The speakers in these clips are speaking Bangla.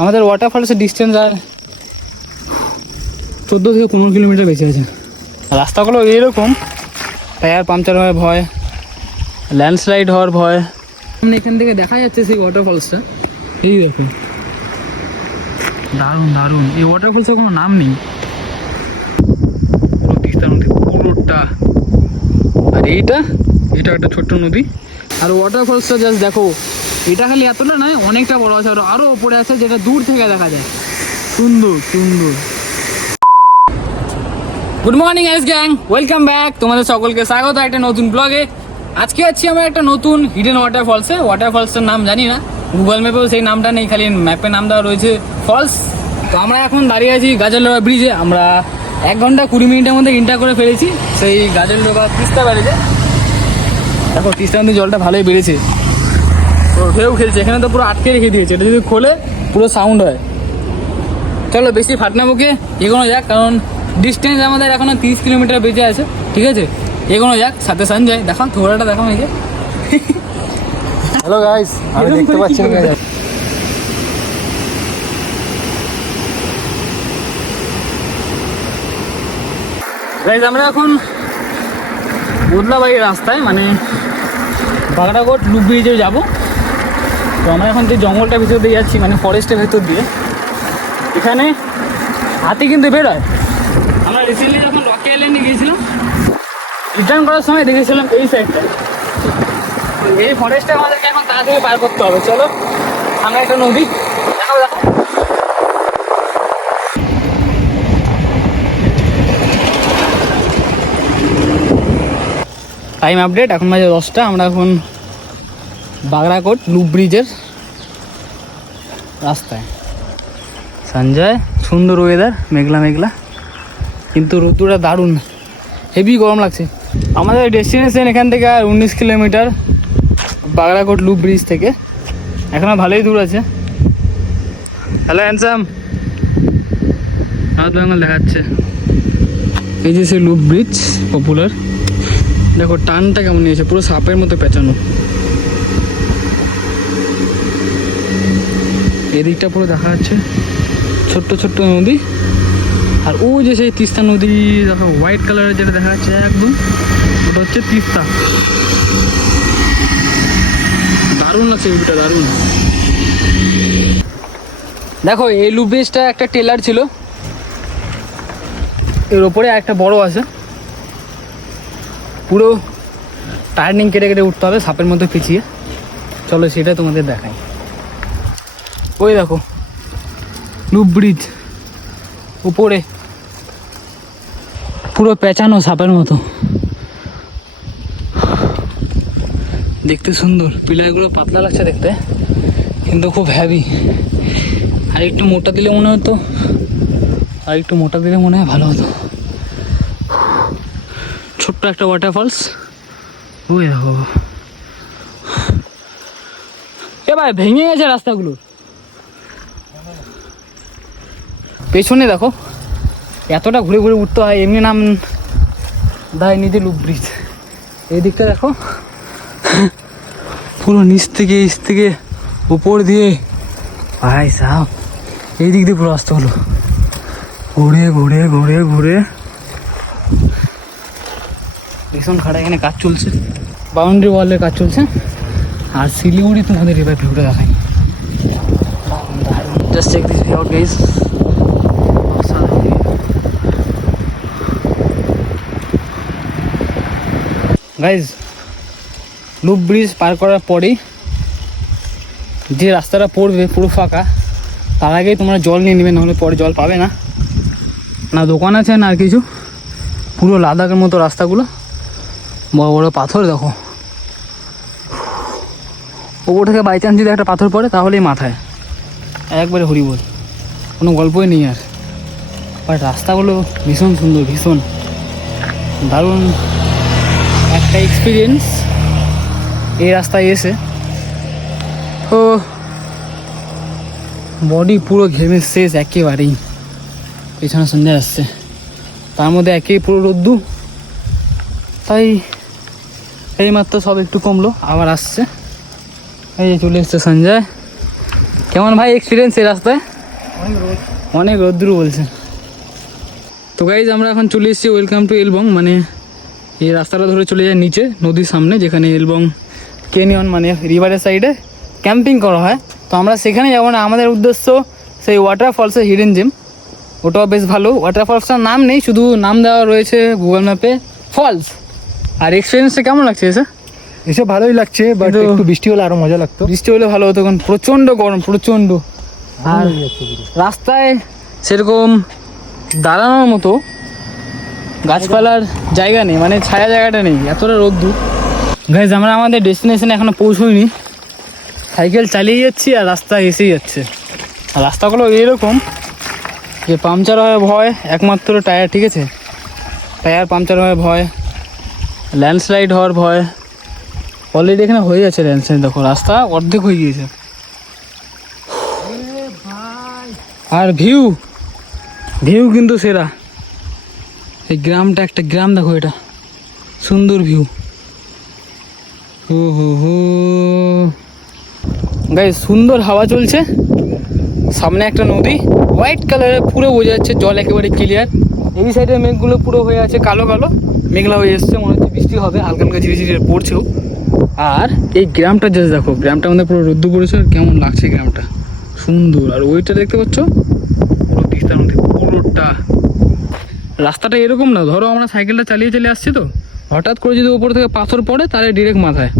আমাদের ওয়াটারফলসের ডিস্টেন্স আর 14 থেকে 15 কিলোমিটার বেশি আছে। রাস্তাগুলো এরকম, টায়ার পাংচার হওয়ার ভয়, ল্যান্ডস্লাইড হওয়ার ভয়। সামনে এখান থেকে দেখা যাচ্ছে সেই ওয়াটারফলসটা, এই দেখো দারুণ দারুণ। এই ওয়াটারফলসের কোনো নাম নেই, পুরো তিস্তা নদী পুরোটা। আর এটা একটা ছোট্ট নদী। আর ওয়াটারফলসটা জাস্ট দেখো, এটা খালি এতটা নয়, অনেকটা বড় আছে, আরও ওপরে আছে যেটা দূর থেকে দেখা যায়। সুন্দর সুন্দর। Good morning guys gang, welcome back. তোমাদের সকলকে স্বাগত একটা নতুন ব্লগে। আজকে আছি আমরা একটা নতুন হিডেন ওয়াটারফলসে। ওয়াটারফলসটার নাম জানি না, গুগল ম্যাপেও সেই নামটা নেই, খালি ম্যাপে নাম দেওয়া রয়েছে ফলস। তো আমরা এখন দাঁড়িয়ে আছি গাজলডোবা ব্রিজে। আমরা 1 ঘন্টা 20 মিনিটের মধ্যে ইন্টার করে ফেলেছি সেই গাজলডোবা তিস্তা ব্যারেজে। দেখো তিস্তা নদীর জলটা ভালোই বেড়েছে, তো ঢেউ খেলছে। এখানে তো পুরো আটকে রেখে দিয়েছে, এটা যদি খোলে পুরো সাউন্ড হয়। চলো বেশি ফাটনামুখে এগোনো যাক, কারণ ডিস্টেন্স আমাদের এখনো 30 কিলোমিটার বেঁচে আছে। ঠিক আছে, এগোনো যাক। সাথে সঞ্জয়, দেখো থোড়াটা দেখো এই যে। হ্যালো গাইস, আমি দেখতে পাচ্ছি না গাইস। আমরা এখন বদলাবাড়ির রাস্তায়, মানে বাগড়াকোট লুপ ব্রিজে যাবো। তো আমরা এখন যে জঙ্গলটার ভিতর দিয়ে যাচ্ছি, মানে ফরেস্টের ভেতর দিয়ে। এখানে হাতি কিন্তু বেরোয়। আমরা রিসেন্টলি যখন রকি আইল্যান্ডে গিয়েছিলাম, রিটার্ন করার সময় দেখেছিলাম এই সাইডটা। এই ফরেস্টে আমাদেরকে এখন তাড়াতাড়ি পার করতে হবে। চলো, আমরা একটা নদী দেখো দেখো। টাইম আপডেট, এখন বাজে 10টা। আমরা এখন বাগড়াকোট লুপ ব্রিজের রাস্তায়। সঞ্জয়, সুন্দর ওয়েদার, মেঘলা মেঘলা, কিন্তু ঋতুটা দারুণ, হেভি গরম লাগছে। আমাদের ডেস্টিনেশন এখান থেকে আর 19 কিলোমিটার বাগড়াকোট লুপ ব্রিজ থেকে। এখনও ভালোই দূর আছে। হ্যালো হ্যান্ডসাম, সাউথ বেঙ্গল দেখাচ্ছে। এই যে সেই লুপ ব্রিজ পপুলার, দেখো টানটা কেমন নিয়েছে, পুরো সাপের মতো পেঁচানো। এদিকটা পুরো দেখা যাচ্ছে ছোট্ট ছোট্ট নদী। আর ও যে সেই তিস্তা নদী দেখো, হোয়াইট কালারের যেটা দেখা যাচ্ছে একদম, ওটা হচ্ছে তিস্তা। দারুণ লাগছে ভিউটা, দারুণ। দেখো এই লুপ ব্রিজটা একটা টেলার ছিল, এর ওপরে একটা বড় আছে। পুরো টার্নিং কেটে কেটে উঠতে হবে সাপের মধ্যে পিছিয়ে। চলো সেটা তোমাদের দেখাই। ওই দেখো লুপ ব্রিজ, উপরে পুরো পেঁচানো সাপের মতো, দেখতে সুন্দর। পিলারগুলো পাতলা লাগছে দেখতে, কিন্তু খুব হ্যাভি। আর একটু মোটা দিলে মনে হতো, আর একটু মোটা দিলে মনে হয় ভালো হতো। ছোট্ট একটা ওয়াটারফলস। ওই দেখো, এ ভাই ভেঙে গেছে রাস্তাগুলো। পেছনে দেখো, এতটা ঘুরে ঘুরে উঠতে হয়, এমনি নাম দায় নিতে লুপ ব্রিজ। এই দিকটা দেখো, পুরো নিচ থেকে উপর দিয়ে ভাই সাহেব, এই দিক দিয়ে পুরো রাস্তা হলো ঘুরে ঘুরে ঘুরে ঘুরে। ভীষণ খাড়া, এখানে কাজ চলছে, বাউন্ডারি ওয়ালের কাজ চলছে। আর শিলিগুড়ি তোমাদের এবার ভিউটা দেখাই। Just check this view out guys. Guys, loop bridge পার করার পরেই যে রাস্তাটা পড়বে পুরো ফাঁকা, তার আগেই তোমরা জল নিয়ে নেবে, নাহলে পরে জল পাবে না। না দোকান আছে না আর কিছু, পুরো লাদাখের মতো রাস্তাগুলো, বড় বড় পাথর দেখো। ওপর থেকে বাই চান্স যদি একটা পাথর পড়ে তাহলেই মাথায় একবারে হরিবোল, কোনো গল্পই নেই আর। বাট রাস্তাগুলো ভীষণ সুন্দর, ভীষণ দারুণ একটা এক্সপিরিয়েন্স এই রাস্তায় এসে। তো বডি পুরো ঘেমে শেষ একেবারেই। পেছনে সন্ধ্যা আসছে, তার মধ্যে একেই পুরো রোদ্দু, তাই এইমাত্র সব একটু কমলো, আবার আসছে। এই যে চলে এসছে সঞ্জয়। কেমন ভাই এক্সপিরিয়েন্স এই রাস্তায়? অনেক রোদ্দুর বলছে। তো গাইজ আমরা এখন চলে এসেছি ওয়েলকাম টু এলবং, মানে এই রাস্তাটা ধরে চলে যায় নিচে নদীর সামনে, যেখানে এলবং ক্যানিয়ন মানে রিভারের সাইডে ক্যাম্পিং করা হয়। তো আমরা সেখানে যাবো না, আমাদের উদ্দেশ্য সেই ওয়াটারফলসের হিডেন জেম। ওটাও বেশ ভালো। ওয়াটারফলসটার নাম নেই, শুধু নাম দেওয়া রয়েছে গুগল ম্যাপে ফলস। আর এক্সপিরিয়েন্সটা কেমন লাগছে এসে? এসব ভালোই লাগছে, বাট একটু বৃষ্টি হলে আরো মজা লাগতো। বৃষ্টি হলে ভালো হতো, কারণ প্রচণ্ড গরম, প্রচণ্ড। আর রাস্তায় সেরকম দাঁড়ানোর মতো গাছপালার জায়গা নেই, মানে ছায়া জায়গাটা নেই, এতটা রোদ্দুর। গাইজ আমরা আমাদের ডেস্টিনেশনে এখনো পৌঁছইনি, সাইকেল চালিয়ে যাচ্ছি আর রাস্তায় এসেই যাচ্ছে। আর রাস্তাগুলো এরকম যে পাংচার হওয়ার ভয়, একমাত্র টায়ার, ঠিক আছে, টায়ার পাংচার হওয়ার ভয়, ল্যান্ডস্লাইড হওয়ার ভয়। অলরেডি এখানে হয়ে যাচ্ছে ল্যান্ডস্লাইড, দেখো রাস্তা অর্ধেক হয়ে গিয়েছে। আর ভিউ ভিউ কিন্তু সেরা। এই গ্রামটা, একটা গ্রাম দেখো, এটা সুন্দর ভিউ। হো গাইস, সুন্দর হাওয়া চলছে, সামনে একটা নদী হোয়াইট কালারের, পুরো বোঝা যাচ্ছে জল একেবারে ক্লিয়ার। এই সাইডের মেঘগুলো পুরো হয়ে আছে কালো কালো, মেঘলা হয়ে এসছে, মনে হচ্ছে বৃষ্টি হবে, হালকা হালকা ঝিরি ঝিরি পড়ছেও। আর এই গ্রামটা জাস্ট দেখো, গ্রামটার মধ্যে পুরো রোদ্দু পড়েছে, আর কেমন লাগছে গ্রামটা, সুন্দর। আর ওইটা দেখতে পাচ্ছ পুরো তিস্তার নদী পুরোটা। রাস্তাটা এরকম না, ধরো আমরা সাইকেলটা চালিয়ে চলে আসছি, তো হঠাৎ করে যদি উপর থেকে পাথর পড়ে তাহলে ডিরেক্ট মাথায়।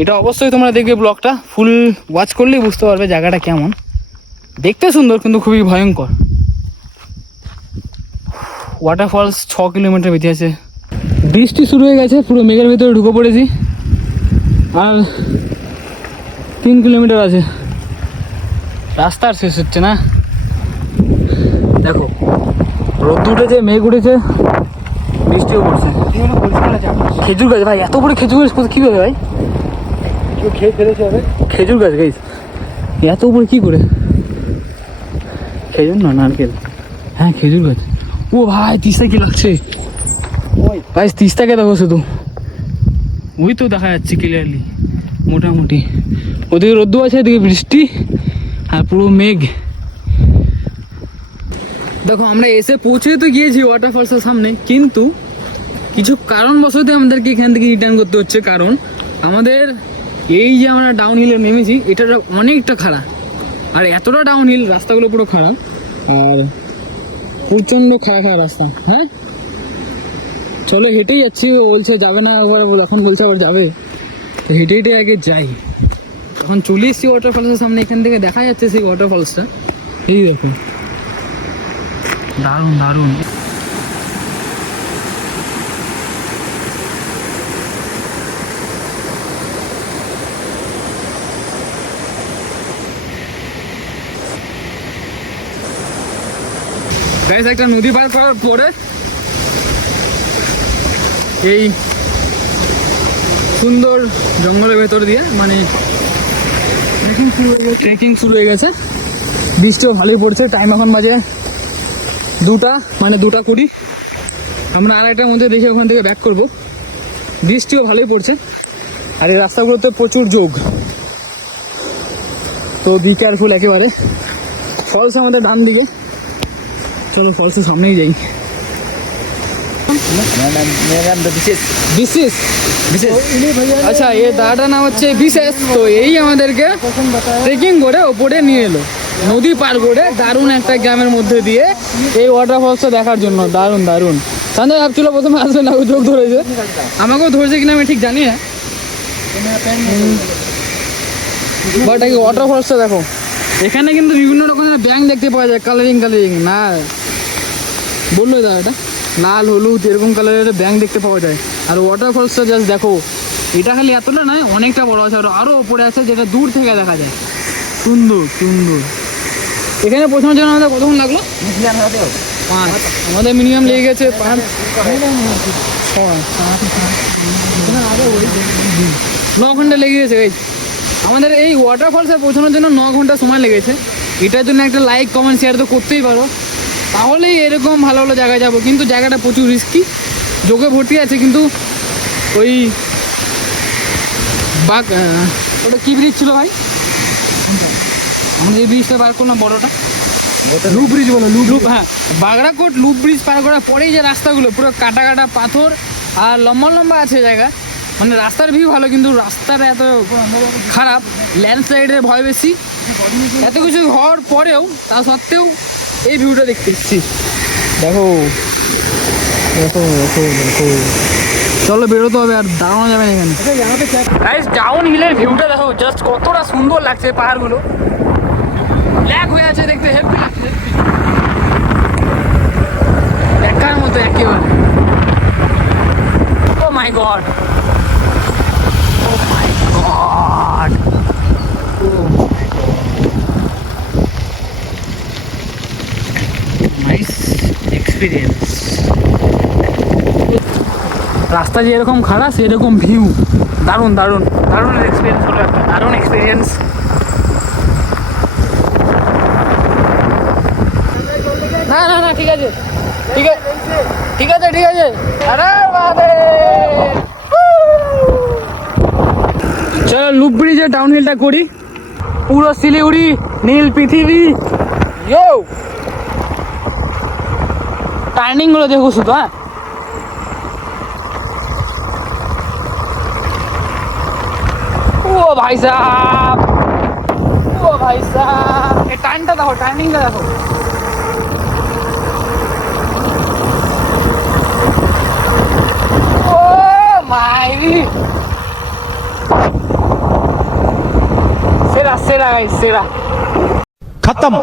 এটা অবশ্যই তোমরা দেখবে, ব্লগটা ফুল ওয়াচ করলেই বুঝতে পারবে জায়গাটা কেমন। দেখতে সুন্দর কিন্তু খুবই ভয়ঙ্কর। ওয়াটারফলস 6 কিলোমিটার বেঁচে আছে। বৃষ্টি শুরু হয়ে গেছে, পুরো মেঘের ভেতরে ঢুকে পড়েছি। আর 3 কিলোমিটার আছে, রাস্তা আর শেষ হচ্ছে না। দেখো রোদ উঠেছে, মেঘ উঠেছে, বৃষ্টিও পড়ছে। খেজুর গাছ ভাই, এত বড় খেজুর গাছ কী করে ভাই? খেয়ে ফেলেছে হবে খেজুর গাছ গাইস, এত উপরে কী করে? খেজুর না, নারকেল। হ্যাঁ খেজুর গাছ। ও ভাই তিস্তা কি লাগছে ভাই, তিস্তাকে দেখো শুধু, ওই তো দেখা যাচ্ছে ক্লিয়ারলি মোটামুটি। ওদিকে রোদ্দু আছে, এদিকে বৃষ্টি, আর পুরো মেঘ। দেখো আমরা এসে পৌঁছে তো গিয়েছি ওয়াটারফলসের সামনে, কিন্তু কিছু কারণবশত আমাদেরকে এখান থেকে রিটার্ন করতে হচ্ছে। কারণ আমাদের এই যে আমরা ডাউন হিলে নেমেছি, এটা অনেকটা খারাপ, আর এতটা ডাউন হিল, রাস্তাগুলো পুরো খারাপ, আর প্রচণ্ড খারাপ রাস্তা। হ্যাঁ চলো হেঁটেই যাচ্ছি, ও বলছে যাবে না একবার, এখন বলছে আবার যাবে, তো হেঁটে হেঁটে আগে যাই। এখন চলে এসছি ওয়াটারফলসের সামনে, এখান থেকে দেখা যাচ্ছে সেই ওয়াটারফলসটা, এই দেখো দারুণ দারুণ। গাইস একটা নদী পার করার পরে এই সুন্দর জঙ্গলের ভেতর দিয়ে মানে ট্রেকিং শুরু হয়ে গেছে। বৃষ্টিও ভালোই পড়ছে, টাইম এখন বাজে 2টা, মানে 2:20। আমরা আড়াইটার মধ্যে দেখে ওখান থেকে ব্যাক করব। বৃষ্টিও ভালোই পড়ছে, আর এই রাস্তাগুলোতে প্রচুর যোগ, তো বি কেয়ারফুল একেবারে। ফলস আমাদের ডান দিকে, চলো ফলসের সামনেই যাই। বিশেষ আচ্ছা, এই দাদাটার নাম হচ্ছে বিশেষ। তো এই আমাদেরকে ট্রেকিং করে ওপরে নিয়ে এলো, নদী পার করে দারুণ একটা গ্রামের মধ্যে দিয়ে এই ওয়াটারফলসটা দেখার জন্য। দারুণ দারুণ। সঞ্জয় ভাবছিল প্রথমে আসবে না, চোখ ধরেছে, আমাকেও ধরেছে কিনা আমি ঠিক জানি না, বাট এই ওয়াটারফলসটা দেখো। এখানে কিন্তু বিভিন্ন রকমের ব্যাঙ দেখতে পাওয়া যায়, কালারিং কালারিং, না বললো দাদাটা, লাল হলুদ এরকম কালারের ব্যাঙ দেখতে পাওয়া যায়। আর ওয়াটারফলসটা জাস্ট দেখো, এটা খালি এতটা নয়, অনেকটা বড় আছে, আরও ওপরে আছে, যেটা দূর থেকে দেখা যায়। সুন্দর সুন্দর। এখানে পৌঁছানোর জন্য আমাদের কতক্ষণ লাগলো? 5, আমাদের মিনিমাম লেগে গেছে 5, 9 ঘন্টা লেগে গেছে। আমাদের এই ওয়াটারফলসে পৌঁছানোর জন্য 9 ঘন্টা সময় লেগেছে। এটার জন্য একটা লাইক কমেন্ট শেয়ার তো করতেই পারো, তাহলেই এরকম ভালো ভালো জায়গায় যাবো। কিন্তু জায়গাটা প্রচুর রিস্কি, যোগে ভর্তি আছে, কিন্তু ওই ওটা কী ব্রিজ ছিল ভাই? আমরা এই ব্রিজটা বার করলাম বড়োটা, লু ব্রিজ বলো লুপ, হ্যাঁ বাগড়াকোট লুপ ব্রিজ পার করার পরেই যে রাস্তাগুলো পুরো কাটা কাটা পাথর আর লম্বা লম্বা আছে জায়গা, মানে রাস্তার ভিউ ভালো কিন্তু রাস্তাটা এত খারাপ, ল্যান্ডস্লাইডের ভয় বেশি, এত কিছু হওয়ার পরেও তা সত্ত্বেও এই ভিউটা দেখতে এসেছি। দেখো দেখো দেখো দেখো, চলো বেরোতে হবে, আর দাঁড়ানো যাবে না এখানে। গাইস ডাউন হিলের ভিউটা দেখো, জাস্ট কতটা সুন্দর লাগছে, পাহাড়গুলো ব্ল্যাক হয়ে আছে, দেখতে হেভি লাগছে, দেখার মতো একেবারে। ও মাই গড, ও মাই গড, নাইস এক্সপিরিয়েন্স। রাস্তা যে এরকম খারাপ সেরকম ভিউ, দারুণ দারুণ দারুণ এক্সপিরিয়েন্স হলো, একটা দারুণ এক্সপিরিয়েন্স। না না না ঠিক আছে, ঠিক আছে ঠিক আছে ঠিক আছে, আরে বাদে। চলো লুপ ব্রিজে ডাউন হিলটা করি, পুরো শিলিগুড়ি নীল পৃথিবী। ইয়ো টার্নিং গুলো দেখো শুধু, হ্যাঁ ও ভাই সাহেব, ও ভাই সাহেব, এই টার্নটা দেখো, টার্নিংটা দেখো, ও মাইরি, সেরা সেরা গাইস সেরা। खत्म।